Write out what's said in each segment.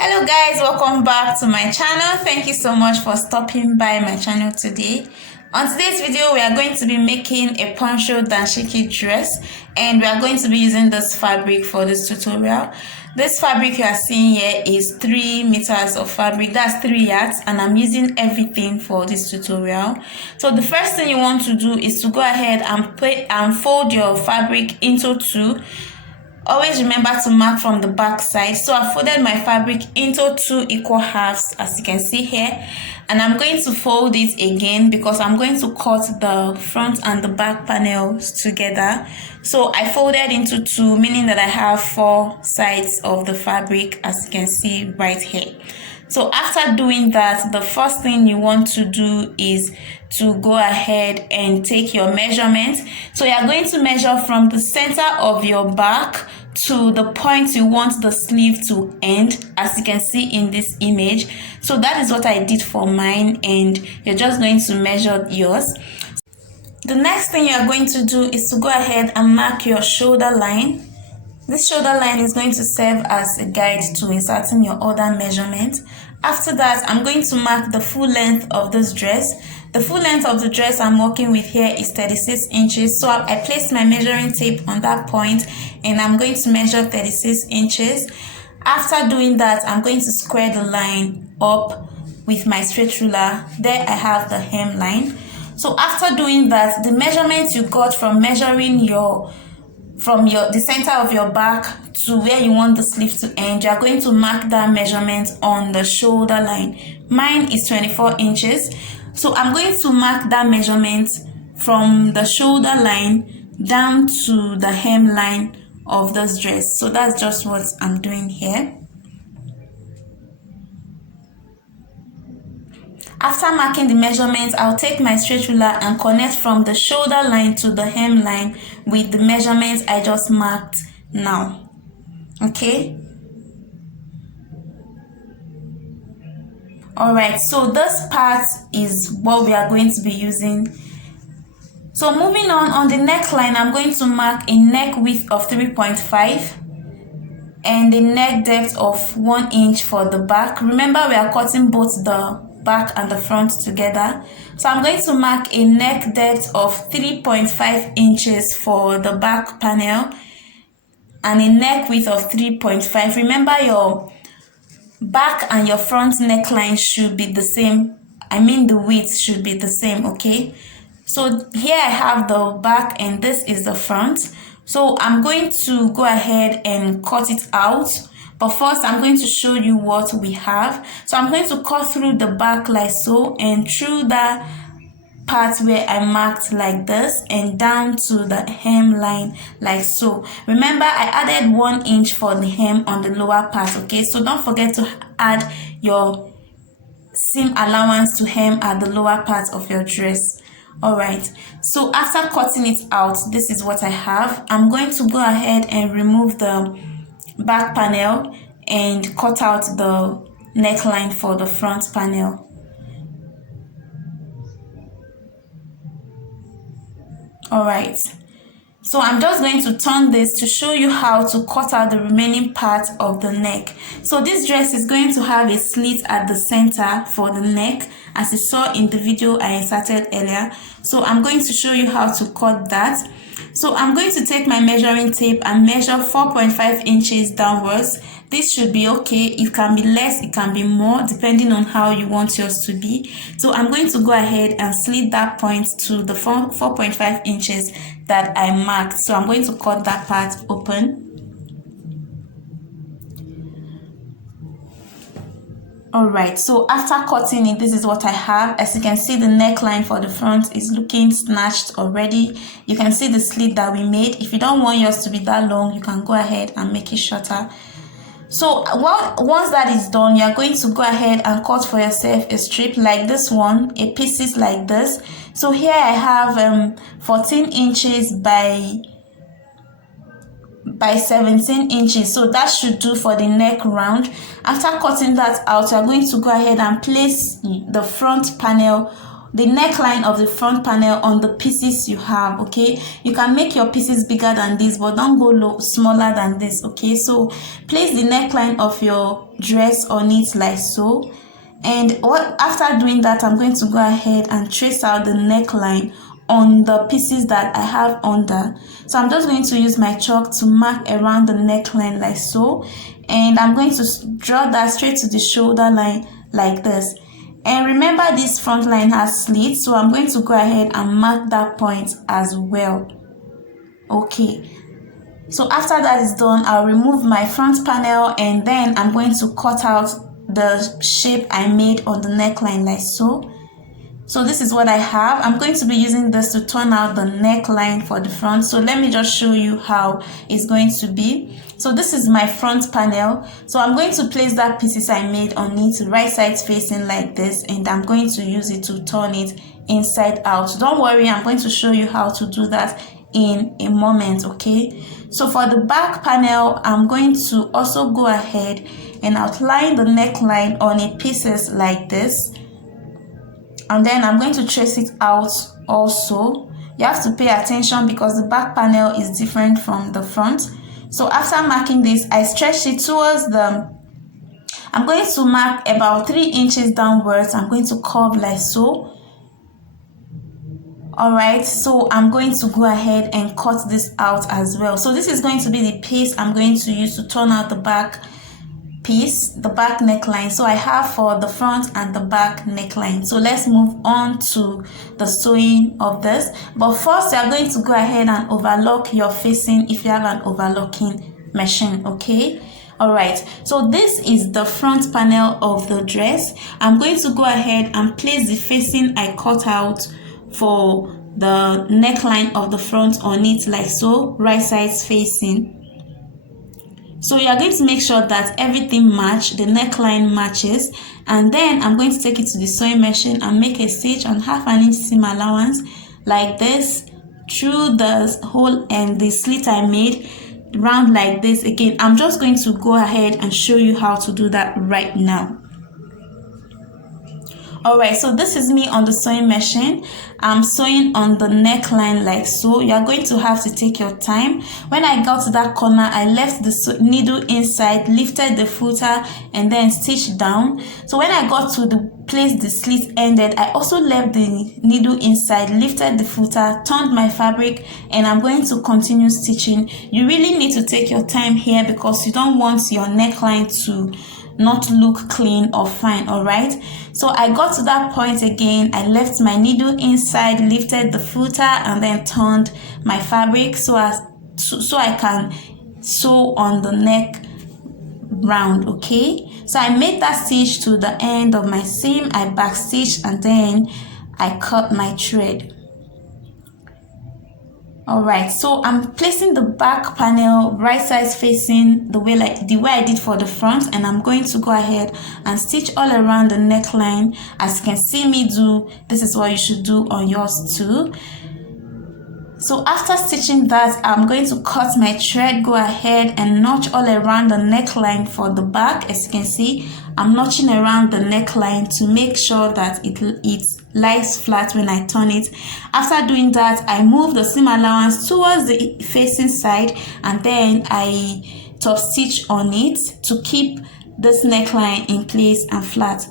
Hello guys, welcome back to my channel. Thank you so much for stopping by my channel today. On today's video, we are going to be making a poncho dashiki dress, and we are going to be using this fabric for this tutorial. This fabric you are seeing here is 3 meters of fabric, that's 3 yards, and I'm using everything for this tutorial. So the first thing you want to do is to go ahead and fold your fabric into 2. Always remember to mark from the back side. So I folded my fabric into 2 equal halves, as you can see here, and I'm going to fold it again because I'm going to cut the front and the back panels together. So I folded into 2, meaning that I have 4 sides of the fabric, as you can see right here. So after doing that, the first thing you want to do is to go ahead and take your measurement. So you are going to measure from the center of your back to the point you want the sleeve to end, as you can see in this image. So that is what I did for mine, and you're just going to measure yours. The next thing you are going to do is to go ahead and mark your shoulder line. This shoulder line is going to serve as a guide to inserting your other measurement. After that, I'm going to mark the full length of this dress. The full length of the dress I'm working with here is 36 inches. So I placed my measuring tape on that point, and I'm going to measure 36 inches. After doing that, I'm going to square the line up with my straight ruler. There I have the hemline. So after doing that, the measurements you got from measuring the center of your back to where you want the sleeve to end, you are going to mark that measurement on the shoulder line. Mine is 24 inches. So I'm going to mark that measurement from the shoulder line down to the hemline of this dress. So that's just what I'm doing here. After marking the measurements, I'll take my straight ruler and connect from the shoulder line to the hemline with the measurements I just marked now. Okay? Alright, so this part is what we are going to be using. So moving on the neckline, I'm going to mark a neck width of 3.5 and a neck depth of 1 inch for the back. Remember, we are cutting both the back and the front together. So I'm going to mark a neck depth of 3.5 inches for the back panel and a neck width of 3.5. Remember, your back and your front neckline should be the same. I mean, the width should be the same, okay? So here I have the back and this is the front. So I'm going to go ahead and cut it out. But first, I'm going to show you what we have. So I'm going to cut through the back like so, and through that part where I marked like this, and down to the hemline like so. Remember, I added 1 inch for the hem on the lower part, okay? So don't forget to add your seam allowance to hem at the lower part of your dress. Alright, so after cutting it out, this is what I have. I'm going to go ahead and remove the back panel and cut out the neckline for the front panel. Alright, so I'm just going to turn this to show you how to cut out the remaining part of the neck. So this dress is going to have a slit at the center for the neck, as you saw in the video I inserted earlier. So I'm going to show you how to cut that. So I'm going to take my measuring tape and measure 4.5 inches downwards. This should be okay. It can be less, it can be more, depending on how you want yours to be. So I'm going to go ahead and slit that point to the 4.5 inches that I marked. So I'm going to cut that part open. Alright, so after cutting it, this is what I have. As you can see, the neckline for the front is looking snatched already. You can see the slit that we made. If you don't want yours to be that long, you can go ahead and make it shorter. So once that is done, you are going to go ahead and cut for yourself a strip like this one, a pieces like this. So here I have 14 inches by 17 inches, so that should do for the neck round. After cutting that out, you are going to go ahead and place the front panel the neckline of the front panel on the pieces you have. Okay, you can make your pieces bigger than this, but don't go smaller than this. Okay, so place the neckline of your dress on it like so. And after doing that, I'm going to go ahead and trace out the neckline on the pieces that I have under. So I'm just going to use my chalk to mark around the neckline like so, and I'm going to draw that straight to the shoulder line like this. And remember, this front line has slits, so I'm going to go ahead and mark that point as well. Okay, so after that is done, I'll remove my front panel, and then I'm going to cut out the shape I made on the neckline like so. So this is what I have. I'm going to be using this to turn out the neckline for the front. So let me just show you how it's going to be. So this is my front panel. So I'm going to place that pieces I made on it right side facing like this, and I'm going to use it to turn it inside out. Don't worry, I'm going to show you how to do that in a moment. Okay, so for the back panel, I'm going to also go ahead and outline the neckline on a pieces like this, and then I'm going to trace it out also. You have to pay attention because the back panel is different from the front. So after marking this, I stretch it towards I'm going to mark about 3 inches downwards. I'm going to curve like so. Alright, so I'm going to go ahead and cut this out as well. So this is going to be the piece I'm going to use to turn out the back piece, the back neckline. So I have for the front and the back neckline. So let's move on to the sewing of this. But first, you are going to go ahead and overlock your facing if you have an overlocking machine. Okay, all right, so this is the front panel of the dress. I'm going to go ahead and place the facing I cut out for the neckline of the front on it like so, right sides facing. So you are going to make sure that everything match, the neckline matches, and then I'm going to take it to the sewing machine and make a stitch on 1/2 inch seam allowance like this through the hole and the slit I made, round like this. Again, I'm just going to go ahead and show you how to do that right now. Alright, so this is me on the sewing machine. I'm sewing on the neckline like so. You are going to have to take your time. When I got to that corner, I left the needle inside, lifted the footer, and then stitched down. So when I got to the place the slit ended, I also left the needle inside, lifted the footer, turned my fabric, and I'm going to continue stitching. You really need to take your time here because you don't want your neckline to not look clean or fine. All right, so I got to that point again. I left my needle inside, lifted the footer, and then turned my fabric so I can sew on the neck round. Okay, so I made that stitch to the end of my seam. I back stitched and then I cut my thread. Alright, so I'm placing the back panel right sides facing the way I did for the front, and I'm going to go ahead and stitch all around the neckline. As you can see me do, this is what you should do on yours too. So after stitching that, I'm going to cut my thread, go ahead and notch all around the neckline for the back. As you can see, I'm notching around the neckline to make sure that it lies flat when I turn it. After doing that, I move the seam allowance towards the facing side, and then I top stitch on it to keep this neckline in place and flat.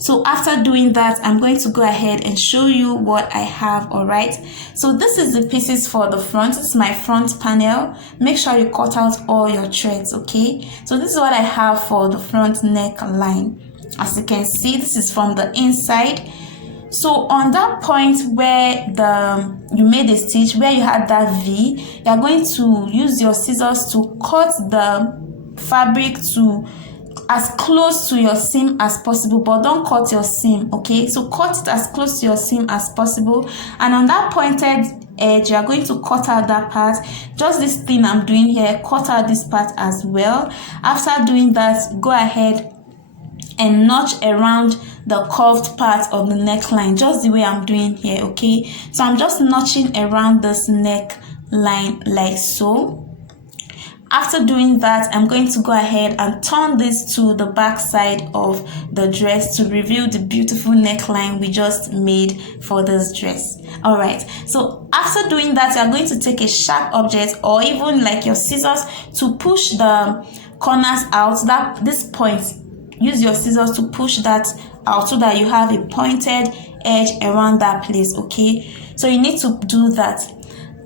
So after doing that, I'm going to go ahead and show you what I have. All right, so this is the pieces for the front. This is my front panel. Make sure you cut out all your threads. Okay, so this is what I have for the front neckline. As you can see, this is from the inside. So on that point where you made a stitch, where you had that V, you are going to use your scissors to cut the fabric to as close to your seam as possible, but don't cut your seam. Okay, so cut it as close to your seam as possible, and on that pointed edge you are going to cut out that part. Just this thing I'm doing here, cut out this part as well. After doing that, go ahead and notch around the curved part of the neckline, just the way I'm doing here. Okay, so I'm just notching around this neckline like so. After doing that, I'm going to go ahead and turn this to the back side of the dress to reveal the beautiful neckline we just made for this dress. All right, so after doing that, you're going to take a sharp object or even like your scissors to push the corners out. This point, use your scissors to push that out so that you have a pointed edge around that place. Okay, so you need to do that.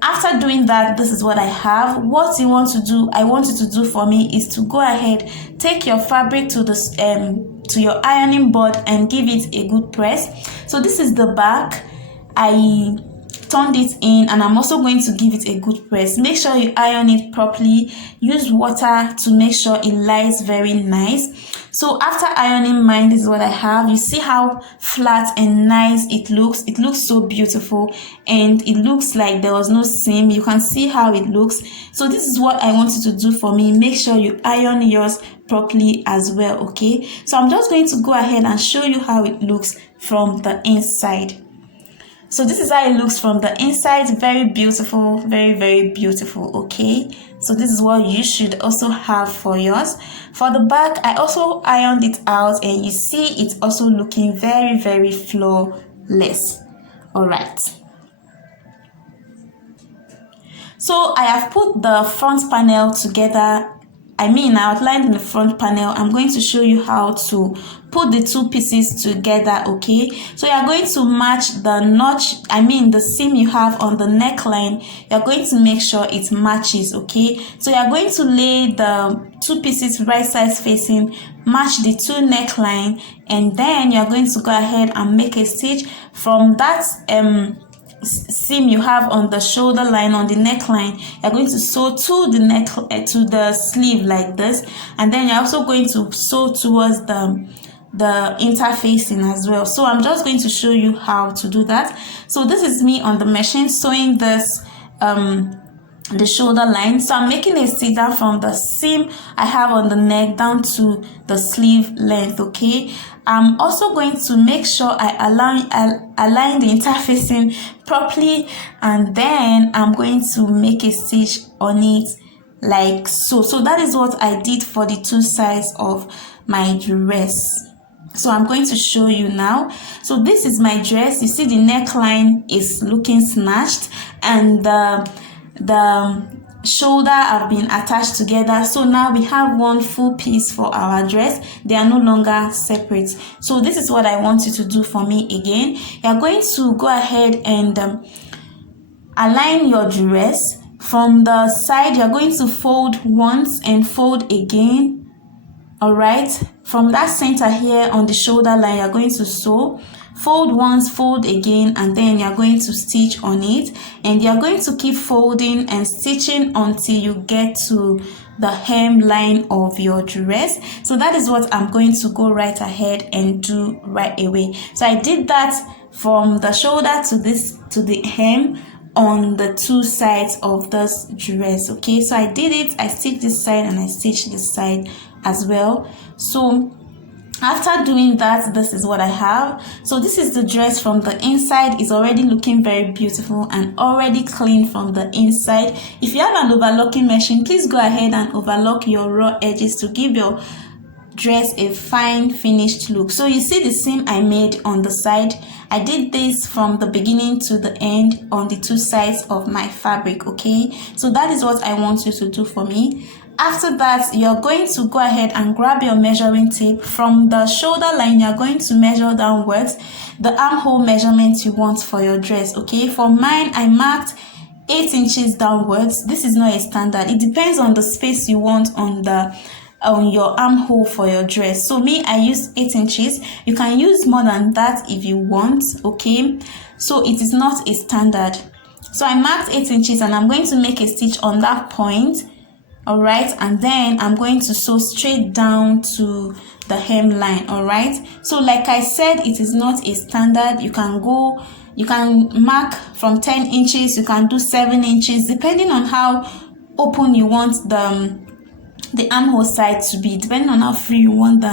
After doing that, this is what I have. What you want to do, I want you to do for me, is to go ahead, take your fabric to the to your ironing board and give it a good press. So this is the back. I turned it in and I'm also going to give it a good press. Make sure you iron it properly. Use water to make sure it lies very nice. So after ironing mine, this is what I have. You see how flat and nice it looks. It looks so beautiful and it looks like there was no seam. You can see how it looks. So this is what I want you to do for me. Make sure you iron yours properly as well, okay? So I'm just going to go ahead and show you how it looks from the inside. So this is how it looks from the inside. Very beautiful, very, very beautiful, okay? So this is what you should also have for yours. For the back, I also ironed it out and you see it's also looking very, very flawless. All right. So I have put the front panel together. I outlined the front panel. I'm going to show you how to put the two pieces together, okay? So you're going to match the notch, the seam you have on the neckline. You're going to make sure it matches, okay? So you're going to lay the two pieces right sides facing, match the two neckline, and then you're going to go ahead and make a stitch from that seam you have on the shoulder line on the neckline. You're going to sew to the neck to the sleeve like this, and then you're also going to sew towards the interfacing as well. So I'm just going to show you how to do that. So this is me on the machine sewing this the shoulder line. So I'm making a stitch down from the seam I have on the neck down to the sleeve length, okay? I'm also going to make sure I align the interfacing properly, and then I'm going to make a stitch on it like so. So that is what I did for the two sides of my dress. So I'm going to show you now. So this is my dress. You see the neckline is looking snatched and the shoulder have been attached together. So now we have one full piece for our dress. They are no longer separate. So this is what I want you to do for me again. You're going to go ahead and align your dress. From the side, you're going to fold once and fold again. All right, from that center here on the shoulder line, you're going to sew, fold once, fold again, and then you're going to stitch on it, and you're going to keep folding and stitching until you get to the hemline of your dress. So that is what I'm going to go right ahead and do right away. So I did that from the shoulder to the hem on the two sides of this dress, okay? So I did it, I stitched this side and I stitched this side as well. So after doing that, this is what I have. So this is the dress from the inside. It's already looking very beautiful and already clean from the inside. If you have an overlocking machine, please go ahead and overlock your raw edges to give your dress a fine finished look. So you see the seam I made on the side. I did this from the beginning to the end on the two sides of my fabric, okay? So that is what I want you to do for me. After that, you're going to go ahead and grab your measuring tape. From the shoulder line, you're going to measure downwards the armhole measurement you want for your dress, okay? For mine, I marked 8 inches downwards. This is not a standard. It depends on the space you want on your armhole for your dress. So me, I use 8 inches. You can use more than that if you want, okay? So it is not a standard. So I marked 8 inches and I'm going to make a stitch on that point. All right, and then I'm going to sew straight down to the hemline. All right, so like I said, it is not a standard. You can mark from 10 inches, you can do 7 inches, depending on how open you want the armhole side to be, depending on how free you want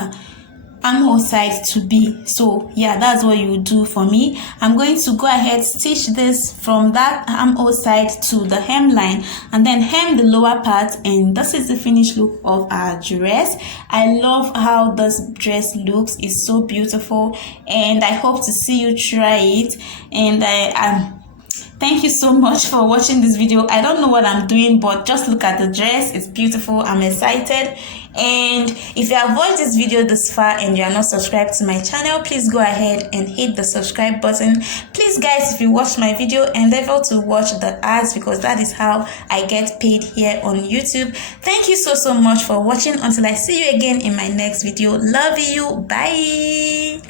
armhole side to be. So yeah, that's what you do for me. I'm going to go ahead, stitch this from that armhole side to the hemline, and then hem the lower part, and this is the finished look of our dress. I love how this dress looks. It's so beautiful, and I hope to see you try it. And thank you so much for watching this video. I don't know what I'm doing, but just look at the dress. It's beautiful. I'm excited. And if you have watched this video this far and you are not subscribed to my channel, please go ahead and hit the subscribe button. Please guys, if you watch my video, endeavor to watch the ads, because that is how I get paid here on YouTube. Thank you so much for watching. Until I see you again in my next video. Love you. Bye.